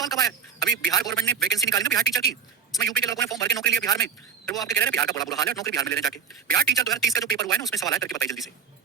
सवाल कब आया? अभी बिहार गवर्नमेंट ने वैकेंसी निकाली ना बिहार टीचर की, इसमें यूपी के लड़कों ने फॉर्म भर के नौकरी लिया बिहार में, फिर वो आपके कह रहे हैं बिहार का बड़ा बुरा हाल है, नौकरी बिहार में ले रहे हैं जाके। बिहार टीचर 2030 का जो पेपर हुआ है ना, उसमें सवाल है, करके बताइए जल्दी से।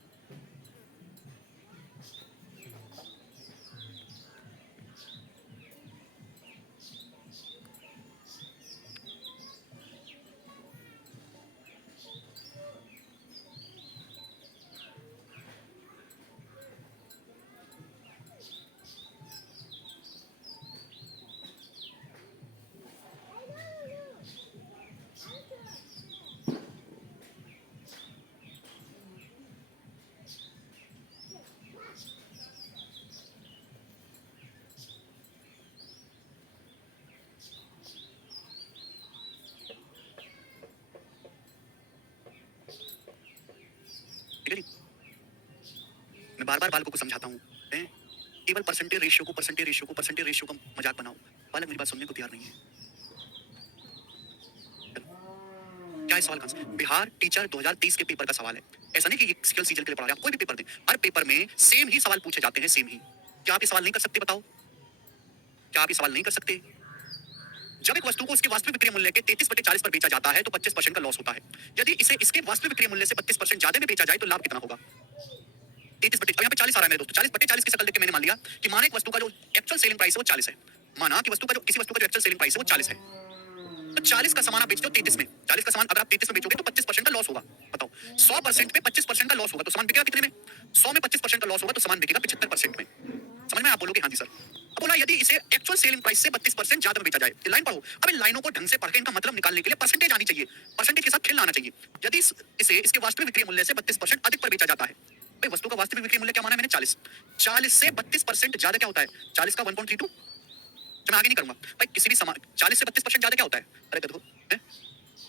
ठीक है जी, मैं बार बार बालकों को समझाता हूँ, केवल परसेंटेज रेशियो का मजाक बनाओ। बालक मेरी बात सुनने को तैयार नहीं है। क्या है सवाल का आंसर? बिहार टीचर 2023 के पेपर का सवाल है। ऐसा नहीं कि ये स्किल सीजन के लिए पढ़ा रहे हैं, आप कोई भी पेपर दें, हर पेपर में सेम ही सवाल पूछे जाते हैं, सेम ही। क्या आप ये सवाल नहीं कर सकते? बताओ, क्या आप ये सवाल नहीं कर सकते? जब एक वस्तु को उसके वास्तविक विक्रय मूल्य के 33/40 पर बेचा जाता है तो 25% का लॉस होता है। यदि इसे इसके वास्तविक विक्रय मूल्य से 32% ज्यादा में बेचा जाए तो लाभ कितना होगा? 33 यहाँ पे 40 आ रहा है मेरे दोस्तों। 40/40 की शक्ल देख के मैंने मान लिया कि माना एक वस्तु का जो एक्चुअल सेलिंग प्राइस है वो 40 है। माना कि वस्तु का जो किसी वस्तु का जो एक्चुअल सेलिंग प्राइस है वो 40 है, तो 40 का सामान आप बेचते हो 33 में। 40 का सामान अगर आप 33 में बेचोगे तो 25% का लॉस होगा। बताओ, 100% पे 25% का लॉस होगा तो सामान बिकेगा कितने में? 100 में 25% का लॉस होगा तो सामान बिकेगा 75% में। समझ में? आप बोलोगे हाँ जी सर। अब बोला यदि इसे एक्चुअल सेलिंग प्राइस से 32% ज्यादा में बेचा जाए, ये लाइन पढ़ो। अब इन लाइनों को ढंग से पढ़ के इनका मतलब निकालने के लिए परसेंटेज आनी चाहिए, परसेंटेज के साथ खेलना आना चाहिए। यदि इसे इसके वास्तविक विक्रय मूल्य से 32% अधिक पर बेचा जाता है, भाई वस्तु का वास्तविक विक्रय मूल्य क्या माना है मैंने? 40। 40 से 32% ज्यादा क्या होता है? 40 का 1.32। मैं आगे नहीं करूंगा भाई, किसी भी सामान 40 से 32% ज्यादा क्या होता है? अरे देखो,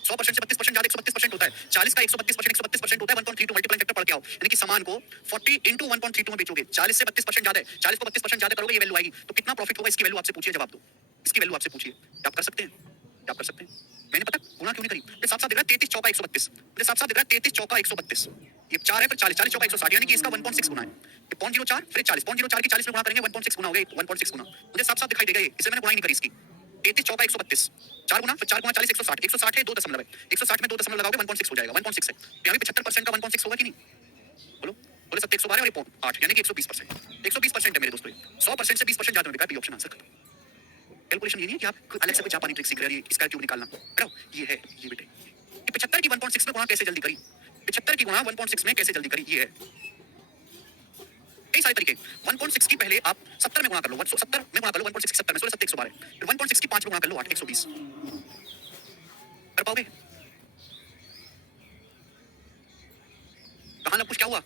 100% से 32% ज्यादा 132% होता है। 40 का 132% होता है, 1.32 मल्टीप्लाई फैक्टर पढ़ के आओ। यानी कि सामान को 40 into 1.32 में बेचोगे। 40 से 32% ज्यादा है, 40 को 32% ज्यादा करोगे ये वैल्यू आएगी। तो कितना प्रॉफिट होगा इसकी वैल्यू आपसे पूछिए, जवाब दो। इसकी वैल्यू आपसे पूछिए, क्या आप कर सकते हैं? क्या आप कर सकते हैं? मैंने पता गुणा क्यों नहीं करी? मुझे साफ साफ दिख रहा है 33 चौका 132, मुझे साफ साफ दिख रहा है 33 चौका 132। ये 4 है, फिर 40, 40 चौका 160, यानी कि इसका 1.6 गुना है। ये 0.04 फिर 40, 0.04 की 40 में गुणा करेंगे 1.6 गुना हो गया, 1.6 गुना। मुझे साफ साफ दिखाई देगा ये, इसे मैंने गुणा ही नहीं करी इसकी। 33 चौका 132, 4 गुना, फिर 4 गुना 40, 160, 160 है 2 दशमलव है, 160 में 2 दशमलव लगाओगे 1.6 हो जाएगा, 1.6 है। तो यहाँ पे 75% का 1.6 होगा कि नहीं? बोलो बोले, 112 और ये 8 यानी कि 120%। 120% है मेरे दोस्तों, 100% से 20% ज्यादा में बिका, बी ऑप्शन आंसर खत्म। कैलकुलेशन ये नहीं है कि आप अलग से कोई जापानी ट्रिक सीख रहे हैं इसका क्यूब निकालना। हेलो, ये है ये बेटे, ये 75 की 1.6 में गुणा कैसे जल्दी करी? 75 की गुणा 1.6 में कैसे जल्दी करी? ये है कई सारे तरीके। 1.6 की पहले आप 70 में गुणा कर लो, 70 में गुणा कर लो, 1.6 की 70 में 16 7 112, फिर 1.6 की 5 में गुणा कर लो 8 120। कर पाओगे? कहां लग कुछ क्या हुआ?